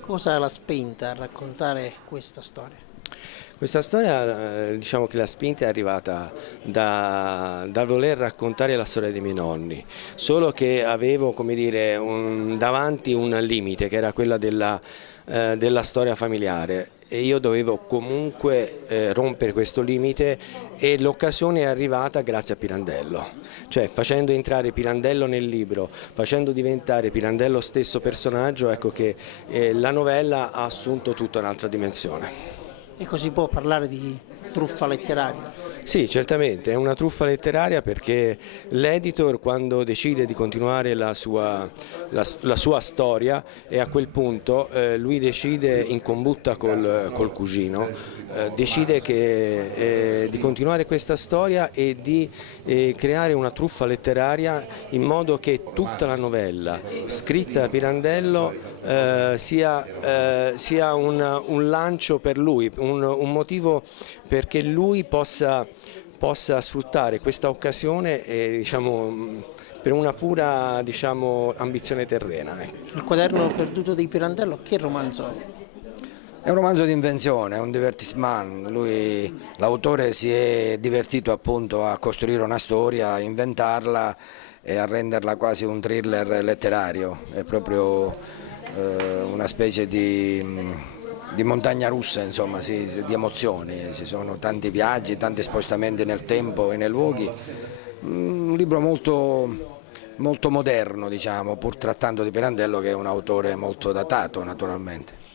Cosa l'ha spinta a raccontare questa storia? Questa storia, diciamo che la spinta è arrivata da voler raccontare la storia dei miei nonni, solo che avevo, come dire, davanti un limite che era quella della storia familiare e io dovevo comunque rompere questo limite e l'occasione è arrivata grazie a Pirandello, cioè facendo entrare Pirandello nel libro, facendo diventare Pirandello stesso personaggio, ecco che la novella ha assunto tutta un'altra dimensione. E così può parlare di truffa letteraria. Sì, certamente, è una truffa letteraria perché l'editor quando decide di continuare la sua storia e a quel punto lui decide in combutta col cugino, decide di continuare questa storia e di creare una truffa letteraria in modo che tutta la novella scritta da Pirandello sia un lancio per lui, un motivo perché lui possa sfruttare questa occasione diciamo, per una pura diciamo, ambizione terrena. Ecco. Il quaderno perduto di Pirandello, che romanzo è? È un romanzo di invenzione, è un divertissement, l'autore si è divertito appunto a costruire una storia, a inventarla e a renderla quasi un thriller letterario, è proprio una specie di montagna russa, insomma, di emozioni, ci sono tanti viaggi, tanti spostamenti nel tempo e nei luoghi, un libro molto moderno, diciamo, pur trattando di Pirandello che è un autore molto datato naturalmente.